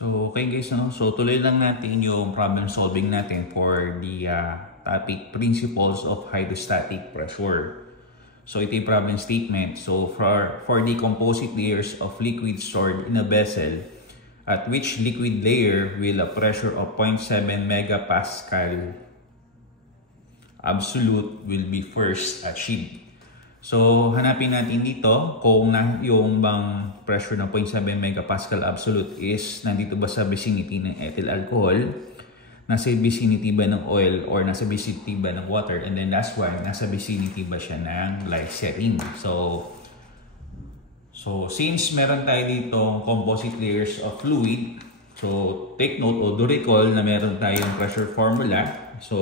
So, okay guys, no? So tuloy lang natin yung problem solving natin for the topic principles of hydrostatic pressure. So, ito yung problem statement. So, for the composite layers of liquid stored in a vessel, at which liquid layer will a pressure of 0.7 megapascal absolute will be first achieved. So, hanapin natin dito kung yung bang pressure ng 0.7 megapascal absolute is nandito ba sa vicinity ng ethyl alcohol, nasa vicinity ba ng oil, or nasa vicinity ba ng water, and then last one, nasa vicinity ba siya ng glycerin. So since meron tayo dito composite layers of fluid, so take note o do recall na meron tayong pressure formula. So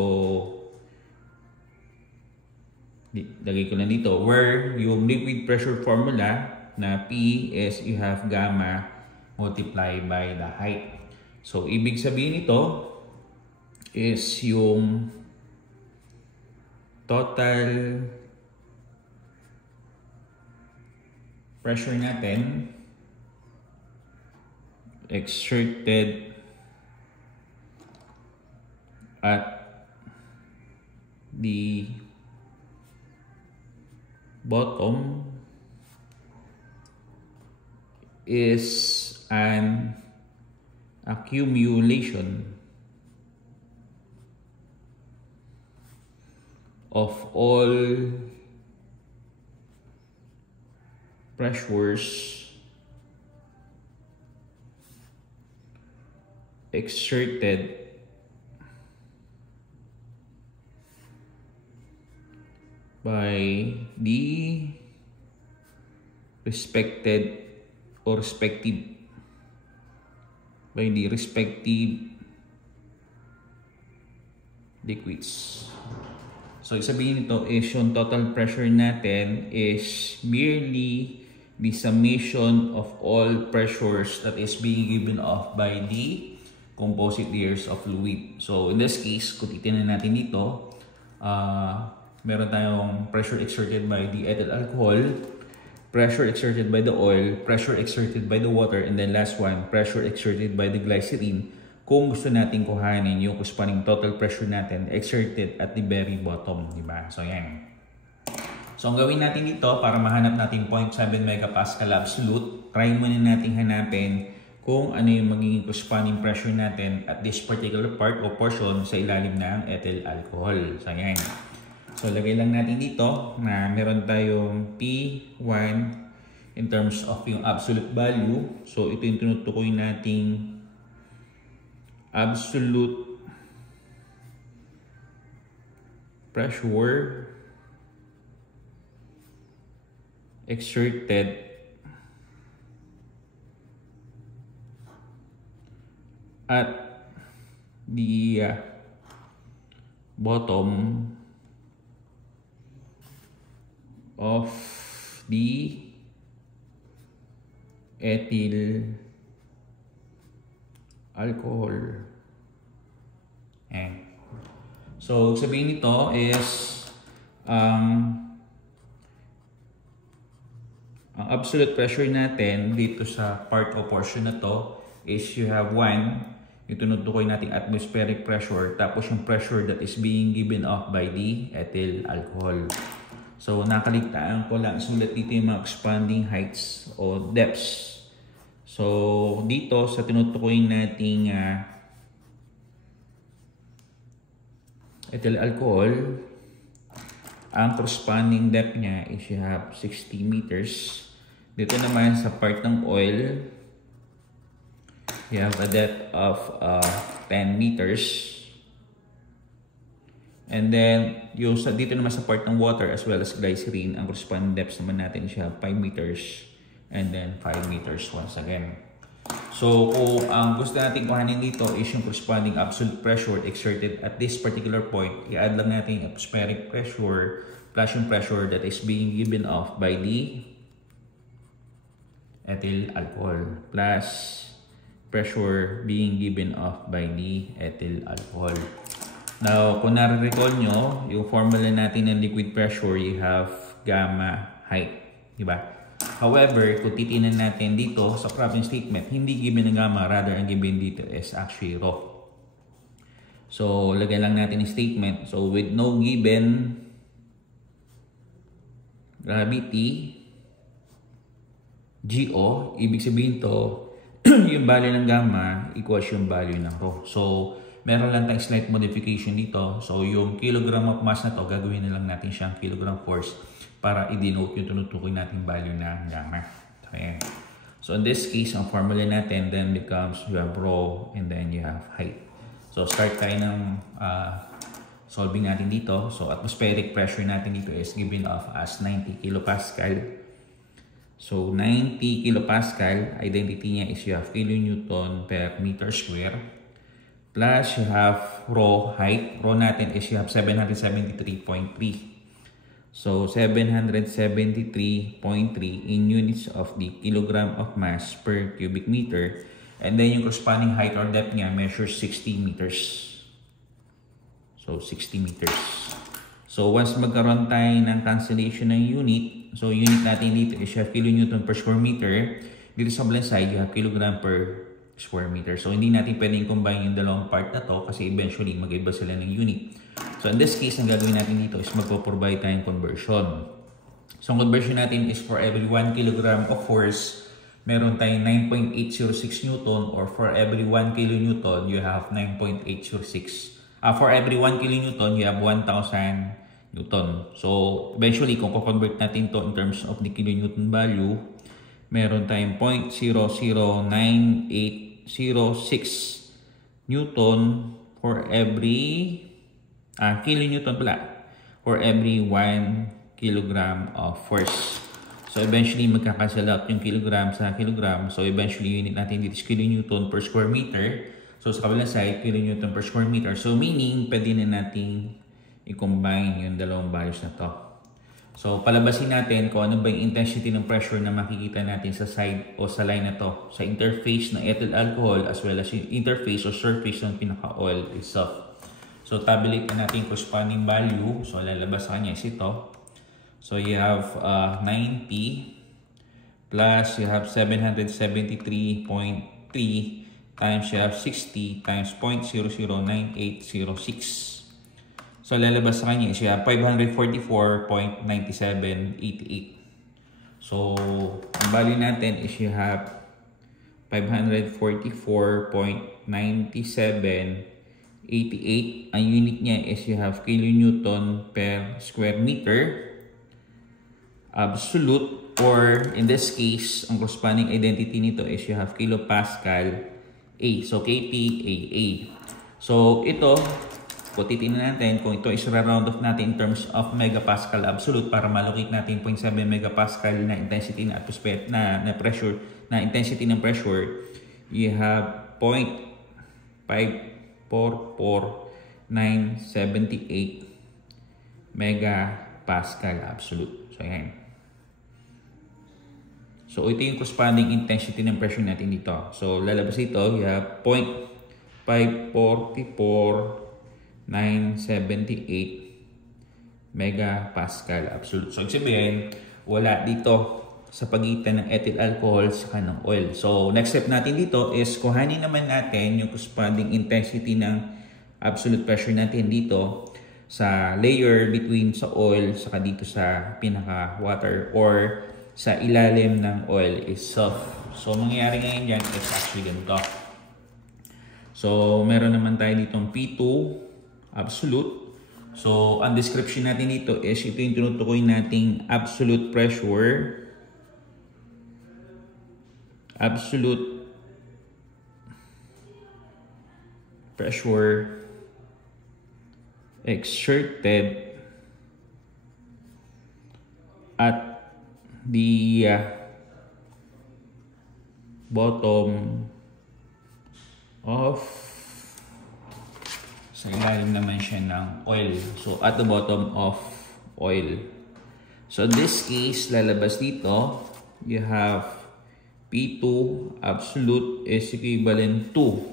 lagay ko na dito where yung liquid pressure formula na P is you have gamma multiplied by the height. So ibig sabihin nito is yung total pressure natin exerted at the bottom is an accumulation of all pressures exerted by the respective liquids. So, sabihin nito is yung total pressure natin is merely the summation of all pressures that is being given off by the composite layers of fluid. So, in this case, kung titignan natin dito, meron tayong pressure exerted by the ethyl alcohol, pressure exerted by the oil, pressure exerted by the water, and then last one, pressure exerted by the glycerin. Kung gusto natin kuhanin yung corresponding total pressure natin exerted at the very bottom, di ba? So, yan. So, ang gawin natin dito para mahanap natin 0.7 megapascal absolute, try muna natin hanapin kung ano yung magiging corresponding pressure natin at this particular part o portion sa ilalim ng ethyl alcohol. So, yan. So, lagay lang natin dito na meron tayong P1 in terms of yung absolute value. So, ito yung tinutukoy nating absolute pressure exerted at the bottom of the ethyl alcohol. So, sabihin nito is ang absolute pressure natin dito sa part o portion na to is you have 1, yung tinutukoy nating atmospheric pressure, tapos yung pressure that is being given off by the ethyl alcohol. So, nakaligtaan ko lang sulat dito yung mga expanding heights o depths. So, dito sa tinutukoy nating ethyl alcohol, ang corresponding depth niya is you have 60 meters. Dito naman sa part ng oil, you have a depth of 10 meters. And then, yung dito naman sa part ng water as well as glycerin, ang corresponding depths naman natin siya 5 meters and then 5 meters once again. So, kung ang gusto natin kuhanin dito is yung corresponding absolute pressure exerted at this particular point, i-add lang natin yung atmospheric pressure plus yung pressure that is being given off by the ethyl alcohol plus pressure being given off by the ethyl alcohol. Now, kung nare-recall nyo, yung formula natin ng liquid pressure, you have gamma height. Diba? However, kung titingnan natin dito sa problem statement, hindi given ng gamma, rather ang given dito is actually rho. So, lagay lang natin yung statement. So, with no given gravity, GO, ibig sabihin to, yung value ng gamma equals yung value ng rho. So, meron lang tayong slight modification dito. So, yung kilogram of mass na to, gagawin na lang natin siyang kilogram force para i-denote yung tinutukoy nating value ng gamma. Okay. So, in this case, ang formula natin then becomes you have rho and then you have height. So, start tayo ng solving natin dito. So, atmospheric pressure natin dito is given off as 90 kilopascal. So, 90 kilopascal, identity niya is you have kilonewton per meter square. Plus, you have rho height. Rho natin is you have 773.3. So, 773.3 in units of the kilogram of mass per cubic meter. And then, yung corresponding height or depth niya measures 60 meters. So, 60 meters. So, once magkaroon tayo ng cancellation ng unit, so, unit natin dito is you have kilonewton per square meter. Dito sa blind side, you have kilogram per square meter. So, hindi natin pwedeng combine yung dalawang part na to kasi eventually mag-iba sila ng unit. So, in this case, ang gagawin natin dito is magpo-provide tayong conversion. So, ang conversion natin is for every 1 kilogram of force, meron tayong 9.806 Newton, or for every 1 kilonewton, you have 9.806. For every 1 kilonewton, you have 1,000 Newton. So, eventually, kung convert natin to in terms of the kilonewton value, meron tayong 0.009,806 Newton for every kilonewton pala for every 1 kilogram of force. So eventually magkakancel out yung kilogram sa kilogram. So eventually unit natin dito is kilonewton per square meter. So sa kabilang side, kilonewton per square meter. So meaning pwede na nating i-combine yung dalawang values na to. So palabasin natin kung ano ba yung intensity ng pressure na makikita natin sa side o sa line na to. Sa interface ng ethyl alcohol as well as yung interface o surface ng pinaka-oil itself. So, tabulate na natin corresponding value. So, lalabas sa kanya is ito. So, you have 90 plus you have 773.3 times you have 60 times 0.009806. So, lalabas sa kanya is you have 544.9788. So, ang value natin is you have 544.9788. Ang unit niya is you have kilonewton per square meter absolute, or in this case, ang corresponding identity nito is you have kilopascal A. So, kPaa. So, ito, kung titingnan natin, kung ito is round off natin in terms of megapascal absolute para malocate natin 0.7 megapascal na intensity na atmosphere, na pressure, na intensity ng pressure, you have 0.544978 megapascal absolute. So, ayan. So, ito yung corresponding intensity ng pressure natin dito. So, lalabas ito, you have 0.544978 megapascal absolute. So, sabihin, wala dito sa pagitan ng ethyl alcohol sa ng oil. So, next step natin dito is kuhanin naman natin yung corresponding intensity ng absolute pressure natin dito sa layer between sa oil saka dito sa pinaka-water or sa ilalim ng oil itself. So, mangyayari ngayon dyan is actually ganito. So, meron naman tayo ditong P2 absolute. So, ang description natin dito is ito yung tinutukoy nating absolute pressure. Absolute pressure exerted at the bottom of, sa ilalim naman siya ng oil. So, at the bottom of oil. So, in this case, lalabas dito, you have P2 absolute is equivalent to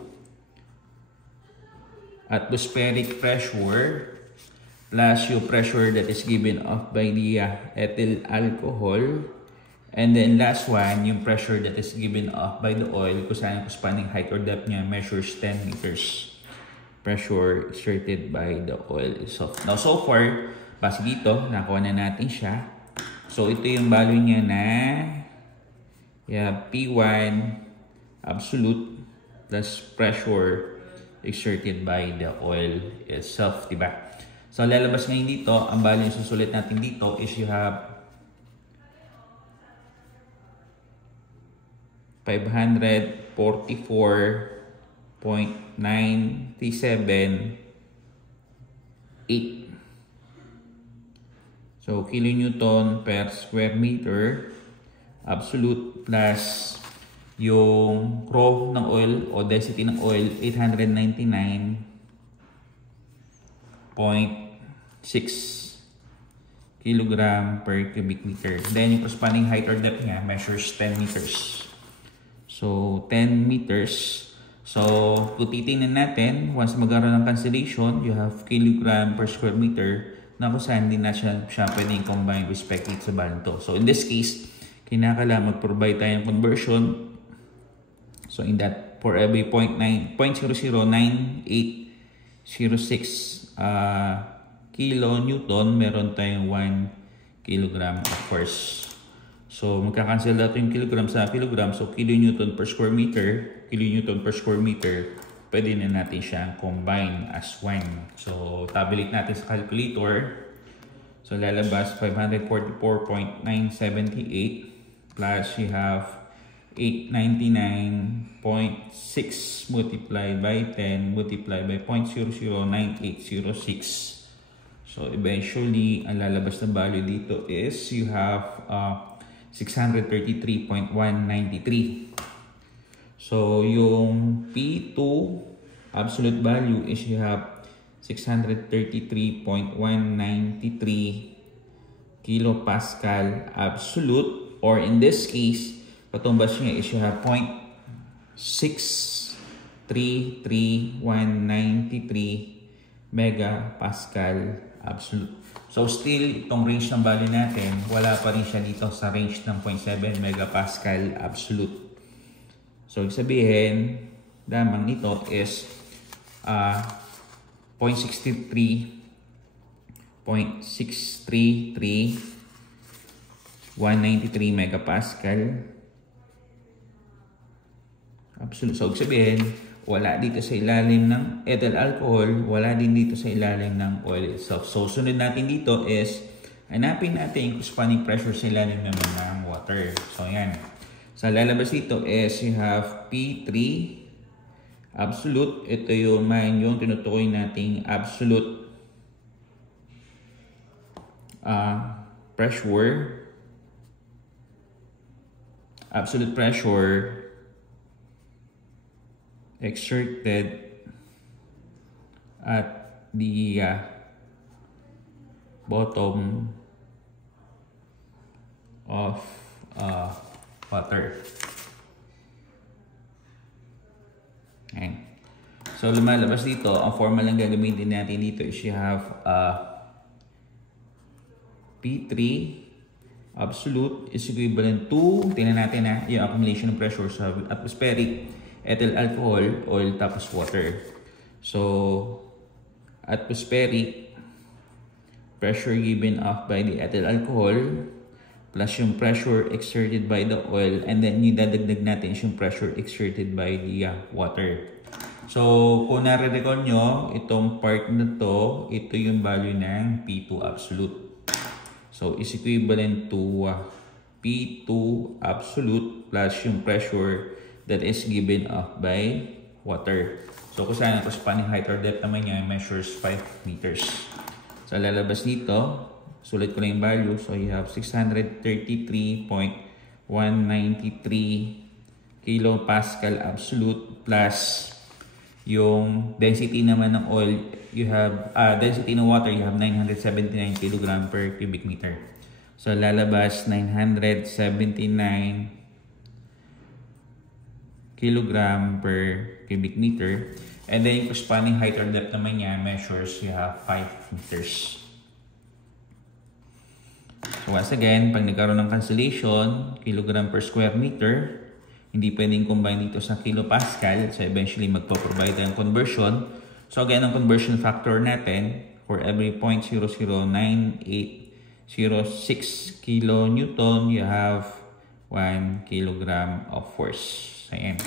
atmospheric pressure plus yung pressure that is given off by the ethyl alcohol, And then last one, yung pressure that is given off by the oil, kung saan yung spanning height or depth niya measures 10 meters. Pressure exerted by the oil itself. Now, so far, base dito, nakuha na natin siya. So, ito yung value niya na P1 absolute plus pressure exerted by the oil itself, diba? So, lalabas ngayon dito, ang value yung susulit natin dito is you have 544.938. So, kilonewton per square meter absolute plus yung rho ng oil o density ng oil 899.6 kilogram per cubic meter. Then, yung corresponding height or depth niya measures 10 meters. So, 10 meters. So, kung titingnan natin, once magkaroon ng cancellation, you have kilogram per square meter na kung saan din na siya pwedeng combine respectively sa value to. So, in this case, kinakailangan mag-provide tayo ng conversion. So, in that, for every 0.009806 kilonewton, meron tayong 1 kilogram of force. So, magkakancel natin yung kilogram sa kilogram. So, kilonewton per square meter, pwede na natin siyang combine as 1. So, tabulate natin sa calculator. So, lalabas 544.978 plus you have 899.6 multiplied by 10 multiplied by 0.009806. So, eventually, ang lalabas na value dito is you have 633.193. So, yung P2 absolute value is you have 633.193 kilopascal absolute, or in this case, katumbas niya is you have 0.633193 megapascal absolute. So, still, itong range ng value natin, wala pa rin siya dito sa range ng 0.7 megapascal absolute. So, sabihin, damang ito is 0.633 193 megapascal absolute. So, sabihin, wala dito sa ilalim ng ethyl alcohol, wala din dito sa ilalim ng oil itself. So, sunod natin dito is, hanapin natin yung corresponding pressure sa ilalim naman ng water. So, yan. So, lalabas dito is you have P3 absolute. Ito yung tinutukoy nating absolute pressure. Absolute pressure exerted at the bottom of water. Okay. So, lumalabas dito, ang formula lang gagamitin natin dito is you have P3 absolute is equivalent to, tingnan natin yung accumulation of pressure sa atmospheric, ethyl alcohol, oil, tapos water. So, atmospheric pressure given off by the ethyl alcohol plus yung pressure exerted by the oil, and then yung dadagdag natin yung pressure exerted by the water. So, kung nare-recall nyo, itong part na to, ito yung value ng P2 absolute. So, is equivalent to P2 absolute plus yung pressure that is given off by water. So, kung saan ang corresponding height or depth naman niya measures 5 meters. So, lalabas dito, sulit ko na yung value. So, you have 633.193 kilopascal absolute plus yung density naman ng oil, you have, density ng water, you have 979 kg per cubic meter. So, lalabas 979 kilogram per cubic meter. And then, yung corresponding height or depth naman niya measures, you have 5 meters. So once again, pag nagkaroon ng cancellation, kilogram per square meter, hindi pwedeng combine dito sa kilopascal. So eventually magpo-provide ang conversion. So again, ang conversion factor natin for every 0.009806 kilonewton, you have 1 kilogram of force. Ayan.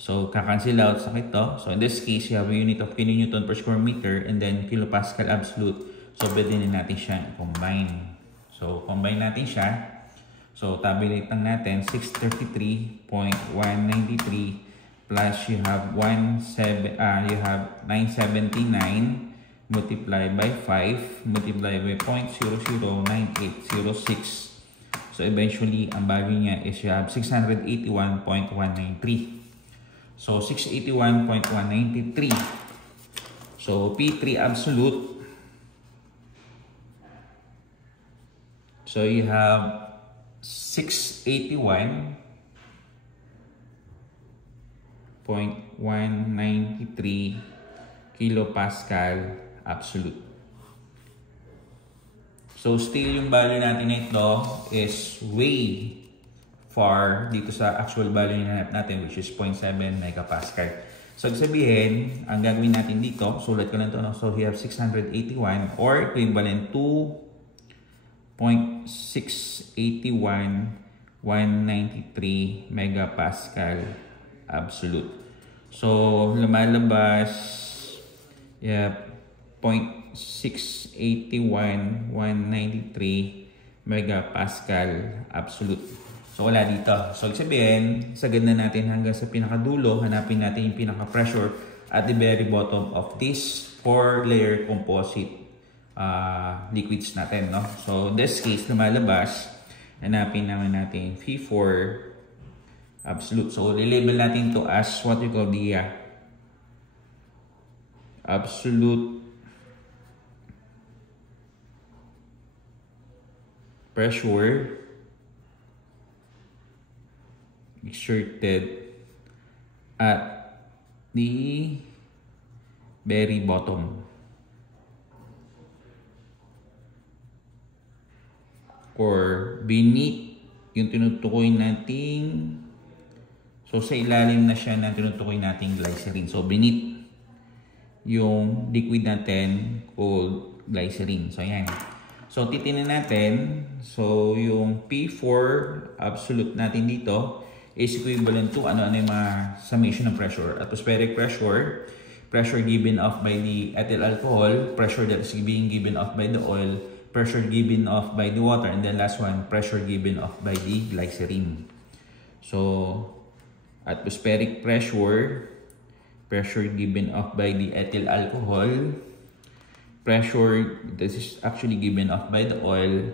So kakancel out sa ito. So in this case, you have a unit of kilonewton per square meter and then kilopascal absolute. So pwede na natin siya combine. So, combine natin siya. So, tabulate lang natin. 633.193 plus you have 979 multiplied by 5 multiplied by 0.009806. So, eventually, ang value niya is you have 681.193. So, 681.193. So, P3 absolute. So you have 681.193 kilopascal absolute. So still yung value natin nito is way far dito sa actual value na natin, which is 0.7 megapascal. So sabihin, ang gagawin natin dito, sulat ko lang ito, no? So we have 681 or equivalent to 0.681193 megapascal absolute. So lumalabas 0.681193 megapascal absolute. So wala dito. So sabihin, sagad na natin hanggang sa pinakadulo, hanapin natin yung pinaka-pressure at the very bottom of this 4-layer composite liquids natin, no? So in this case, lumalabas, hanapin naman natin P4 absolute. So label natin to as what we call the absolute pressure exerted at the very bottom or beneath yung tinutukoy nating, so sa ilalim na siya na tinutukoy nating glycerin. So beneath yung liquid natin called glycerin. So ayan. So titingnan natin, so yung P4 absolute natin dito is equivalent to ano yung mga summation ng pressure. Atmospheric pressure, pressure given off by the ethyl alcohol, pressure that is being given off by the oil, pressure given off by the water, and then last one, pressure given off by the glycerin. So, atmospheric pressure, pressure given off by the ethyl alcohol, pressure that is actually given off by the oil,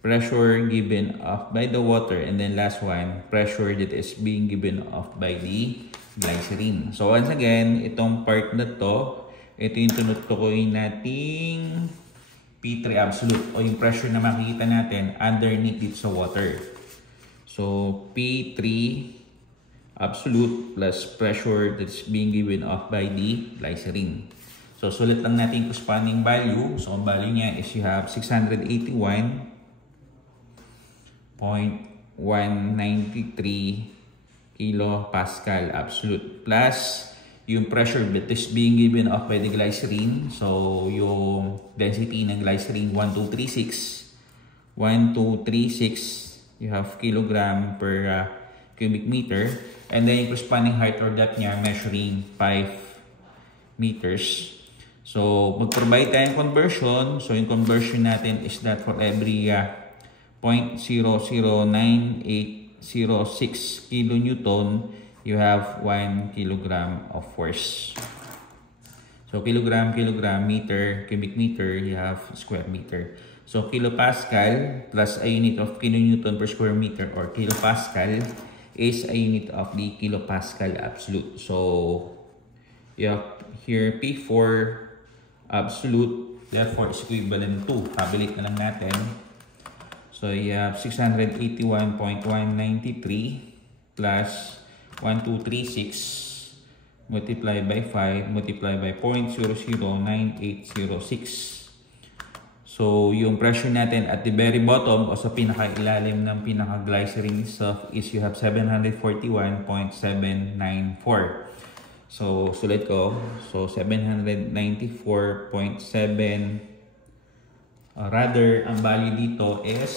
pressure given off by the water, and then last one, pressure that is being given off by the glycerin. So, once again, itong part na to, ito yung tinutukoy nating P3 absolute o yung pressure na makikita natin underneath it sa water. So P3 absolute plus pressure that's being given off by the glycerin. So sulit lang natin corresponding value. So ang value niya is you have 681.193 kilopascal absolute plus yung pressure that is being given off by the glycerin. So, yung density ng glycerin, 1236. 1236, you have kilogram per cubic meter. And then, yung corresponding height or depth niya, measuring 5 meters. So, mag-provide tayong conversion. So, yung conversion natin is that for every 0.009806 kilonewton, you have 1 kilogram of force. So kilogram, meter, cubic meter, you have square meter. So kilopascal plus a unit of kilonewton per square meter or kilopascal is a unit of the kilopascal absolute. So you have here P4 absolute, therefore is equivalent to, tabulate na lang natin. So you have 681.193 plus 1236 multiplied by 5 multiplied by 0.009806. So, yung pressure natin at the very bottom o sa pinaka-ilalim ng pinaka-glycerin stuff is you have 741.794. So, sulit ko. So, 794.7. Rather, ang value dito is,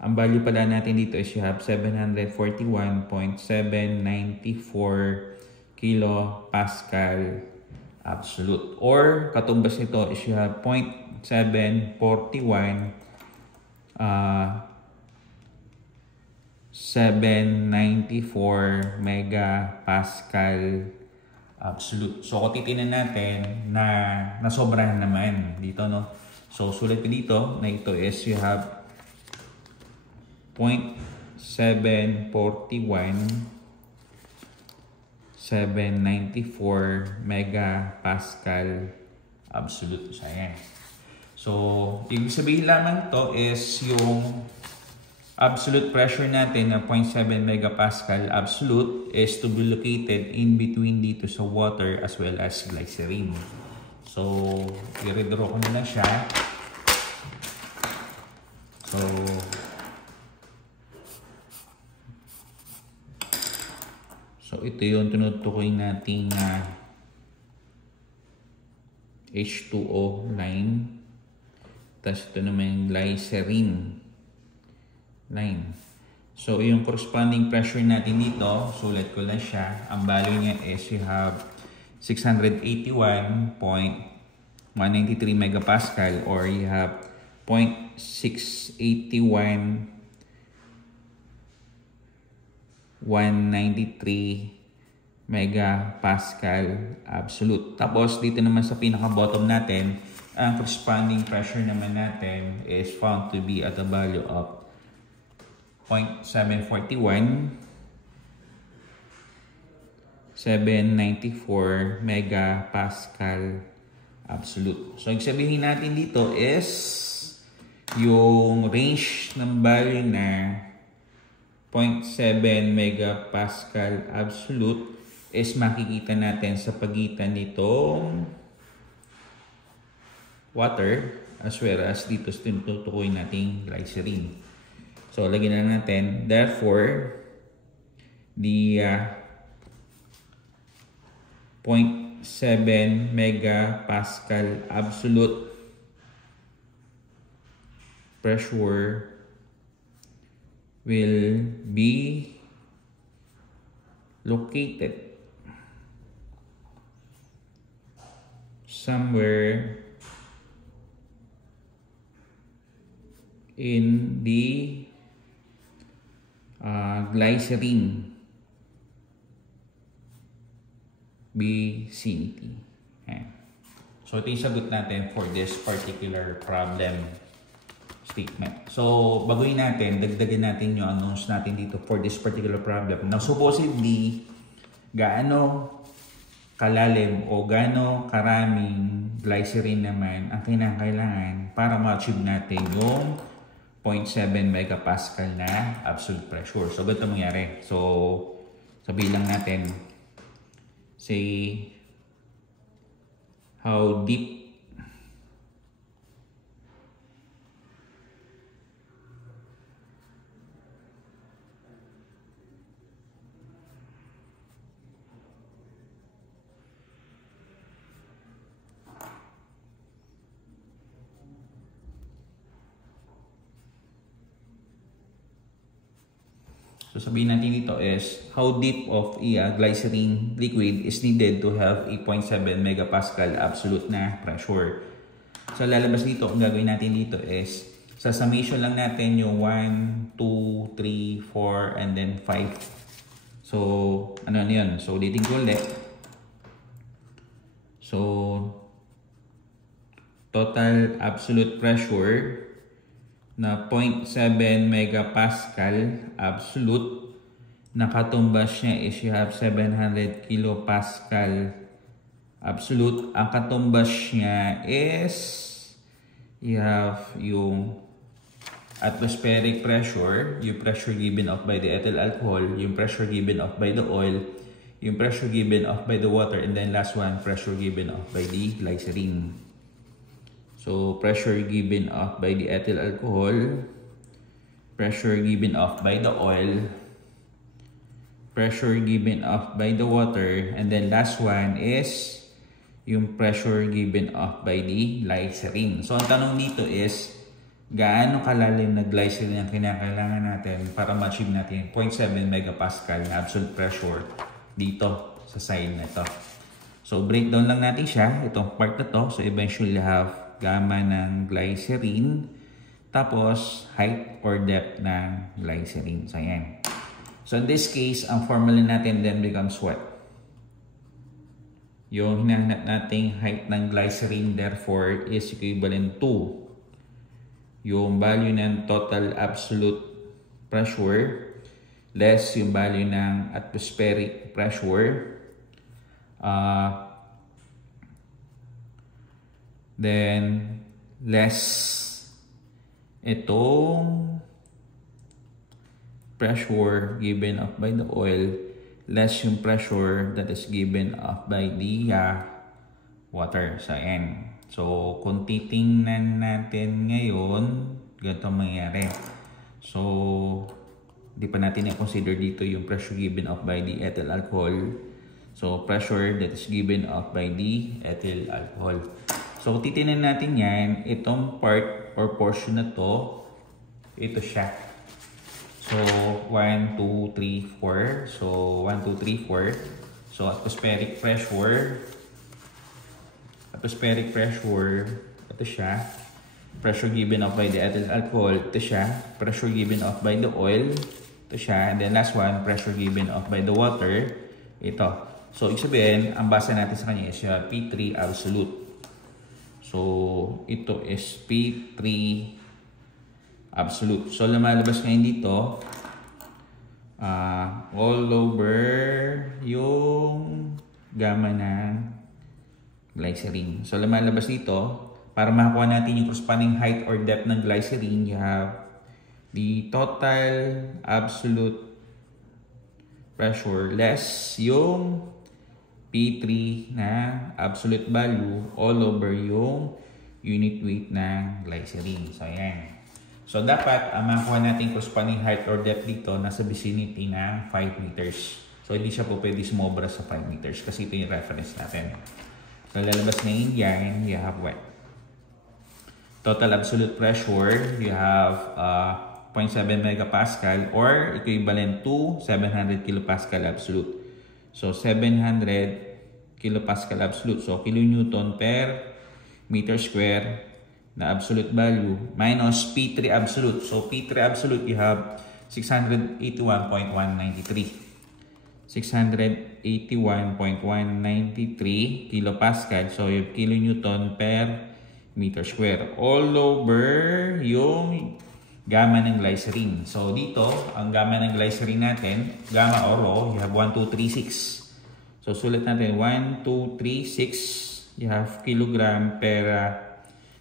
ang value pala natin dito is you have 741.794 kilopascal absolute. Or, katumbas nito is you have 0.741 794 megapascal absolute. So, kung titignan natin na nasobrahan naman dito, no? So, sulit ko dito na ito is you have 0.741 794 megapascal absolute. Sayang. So, ibig sabihin lamang to is yung absolute pressure natin na 0.7 megapascal absolute is to be located in between dito sa water as well as glycerin. So, i-redraw ko na lang siya. So ito yung tinutukoy nating H2O line. Tapos ito naman yung glycerin line. So yung corresponding pressure natin dito, sulat ko lang siya. Ang value niya is you have 681.193 megapascal or you have 0.681 193 megapascal absolute. Tapos dito naman sa pinaka bottom natin, ang corresponding pressure naman natin is found to be at a value of 0.741 794 megapascal absolute. So, sabihin natin dito is yung range ng value na 0.7 megapascal absolute is makikita natin sa pagitan nitong water as well as dito sa tinutukoy nating glycerin. So, lagyan na natin. Therefore, the 0.7 megapascal absolute pressure will be located somewhere in the glycerin vicinity. So, ito yung sagot natin for this particular problem statement. So, baguhin natin, dagdagan natin yung unknowns natin dito for this particular problem. Now, supposedly, gaano kalalim o gaano karaming glycerin naman ang kinakailangan para ma-achieve natin yung 0.7 megapascal na absolute pressure. So, ganito mangyari. So, sabihin lang natin, say, how deep So, sabihin natin dito is how deep of a glycerin liquid is needed to have a 0.7 megapascal absolute na pressure. So, lalabas dito, ang gagawin natin dito is sa summation lang natin yung 1, 2, 3, 4, and then 5. So, ano yun? So, ulitin ko ulit. So, total absolute pressure na 0.7 megapascal absolute, nakatumbas niya is you have 700 kilopascal absolute. Ang katumbas niya is you have yung atmospheric pressure, yung pressure given off by the ethyl alcohol, yung pressure given off by the oil, yung pressure given off by the water, and then last one, pressure given off by the glycerin. So pressure given off by the ethyl alcohol, pressure given off by the oil, pressure given off by the water, and then last one is yung pressure given off by the glycerin. So ang tanong dito is, gaano kalalim na glycerin ang kinakailangan natin para ma-achieve natin 0.7 megapascal na absolute pressure dito sa side na ito. So breakdown lang natin siya, itong part na to. So eventually have gamma ng glycerin, tapos height or depth ng glycerin. So ayan. So in this case, ang formula natin then becomes what? Yung hinahanap nating height ng glycerin therefore is equivalent to yung value ng total absolute pressure less yung value ng atmospheric pressure, then less itong pressure given off by the oil, less yung pressure that is given off by the water. So, ayan. So, kung titingnan natin ngayon, ganito mangyayari. So, di pa natin i-consider dito yung pressure given off by the ethyl alcohol. So, pressure that is given off by the ethyl alcohol. So, kung titingnan natin yan, itong part or portion na to, ito siya. So, 1, 2, 3, 4. So, 1, 2, 3, 4. So, atmospheric pressure, ito siya. Pressure given off by the ethyl alcohol, ito siya. Pressure given off by the oil, ito siya. And then last one, pressure given off by the water, ito. So, ibig sabihin, ang basa natin sa kanya is P3 absolute. So, ito is P3 absolute. So, lumalabas ngayon dito, all over yung gamma ng glycerin. So, lumalabas dito, para makakuha natin yung corresponding height or depth ng glycerin, you have the total absolute pressure less yung P3 na absolute value all over yung unit weight ng glycerin. So, ayan. So, dapat ang makakuha natin corresponding height or depth dito nasa vicinity ng 5 meters. So, hindi siya po pwede sumobra sa 5 meters kasi ito yung reference natin. So, lalabas na yun yan, you have what? Total absolute pressure, you have 0.7 megapascal or equivalent to 700 kilopascal absolute. So, 700 kilopascal absolute. So, kilonewton per meter square na absolute value minus P3 absolute. So, P3 absolute, you have 681.193. 681.193 kilopascal. So, yung kilonewton per meter square. All over yung gamma ng glycerin. So, dito, ang gamma ng glycerin natin, gamma or rho, you have 1, 2, 3, 6. So, sulat natin 1, 2, 3, 6. You have kilogram per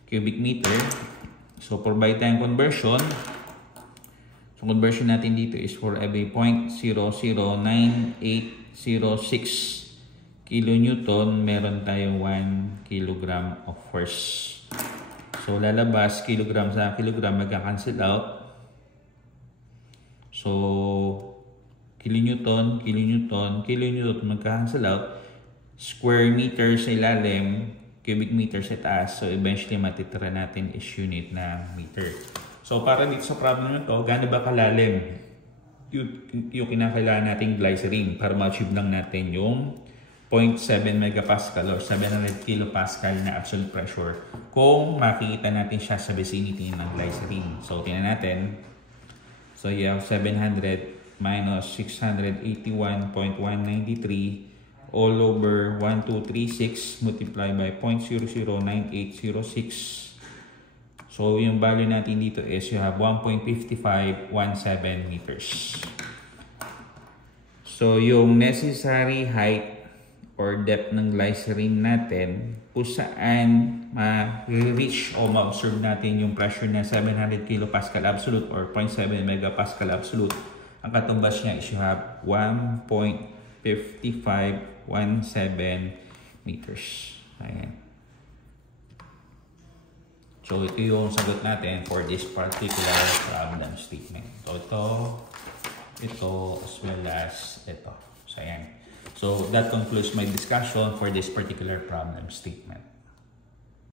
cubic meter. So, for by time conversion, so conversion natin dito is for every 0.009806 kilonewton, meron tayong 1 kilogram of force. So, lalabas, kilogram sa kilogram, magka-cancel out. So, kilonewton, magka-cancel out. Square meter sa ilalim, cubic meter sa taas. So, eventually, matitira natin is unit na meter. So, para dito sa problem na to, gaano ba kalalim yung kinakailangan nating glycerin para ma-achieve lang natin yung 0.7 megapascal or 700 kilopascal na absolute pressure kung makikita natin siya sa vicinity ng glycerin. So, tingnan natin. So, you have 700 minus 681.193 all over 1236 multiplied by 0.009806. So, yung value natin dito is you have 1.5517 meters. So, yung necessary height or depth ng glycerin natin kung saan ma-reach o ma-observe natin yung pressure na 700 kilopascal absolute or 0.7 megapascal absolute. Ang katumbas niya is you have 1.5517 meters. Ayan. So ito yung sagot natin for this particular problem statement. So ito, as well as ito. So ayan. So that concludes my discussion for this particular problem statement.